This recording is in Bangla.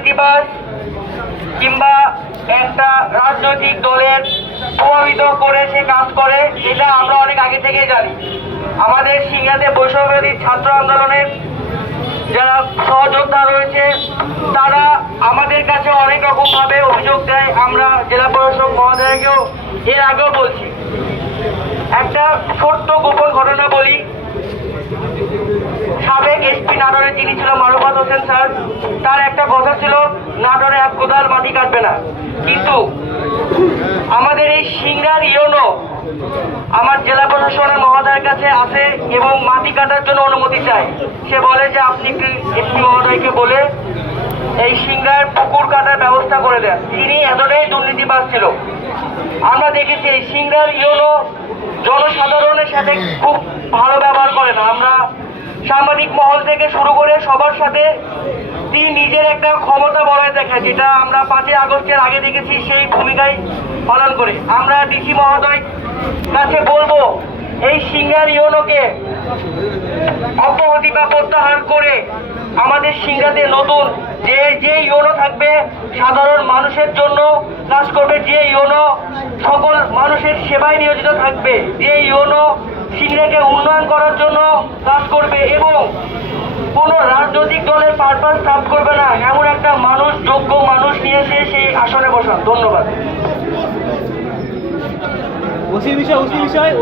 দুর্নীতিবাজ কিংবা একটা রাজনৈতিক দলের প্রভাবিত করে সে কাজ করে, এটা আমরা অনেক আগে থেকে জানি। আমাদের সিংহাতে বৈষম্যবিরোধী ছাত্র আন্দোলনের যারা সহযোদ্ধা রয়েছে তারা আমাদের কাছে অনেক রকম ভাবে অভিযোগ দেয়। আমরা জেলা প্রশাসক মহোদয়কেও এর আগেও বলছি। একটা ছোট্ট গোপন ঘটনা বলি। সাবেক এসপি নাটোরে যিনি ছিল মারুফাত হোসেন স্যার, তার একটা কথা ছিল নাটোরে এক কোদাল মাটি কাটবে না। কিন্তু আমাদের এই সিংড়ার ইউনো আমার জেলা প্রশাসনের মহোদয়ের কাছে আসে এবং মাটি কাটার জন্য অনুমতি চায়। সে বলে যে আপনি এসপি মহোদয়কে বলে এই সিংড়ার পুকুর কাটার ব্যবস্থা করে দেন। তিনি এতটাই দুর্নীতিবাজ ছিল। আমরা দেখেছি এই সিংড়ার ইউনো জনসাধারণের সাথে খুব ভালো ব্যবহার করে না। আমরা সাংবাদিক মহল থেকে শুরু করে সবার সাথে তিনি নিজের একটা ক্ষমতা বজায় দেখায়, যেটা আমরা 5ই আগস্টের আগে দেখেছি সেই ভূমিকায় পালন করে। আমরা ডিসি মহোদয় কাছে বলবো এই সিংড়ার ইউনোকে অব্যাহতি বা প্রত্যাহার করে আমাদের সিংড়াতে নতুন যে ইউনো থাকবে সাধারণ মানুষের জন্য কাজ করবে, যে ইউনো সকল মানুষের সেবায় নিয়োজিত থাকবে, যে ইউনো সিংড়াকে উন্নয়ন করার জন্য কাজ করবে এবং কোনো রাজনৈতিক দলের পারপাস সার্ভ করবে না, এমন একটা মানুষ, যোগ্য মানুষ নিয়ে এসে সেই আসনে বসান। ধন্যবাদ। ওসি বিষয়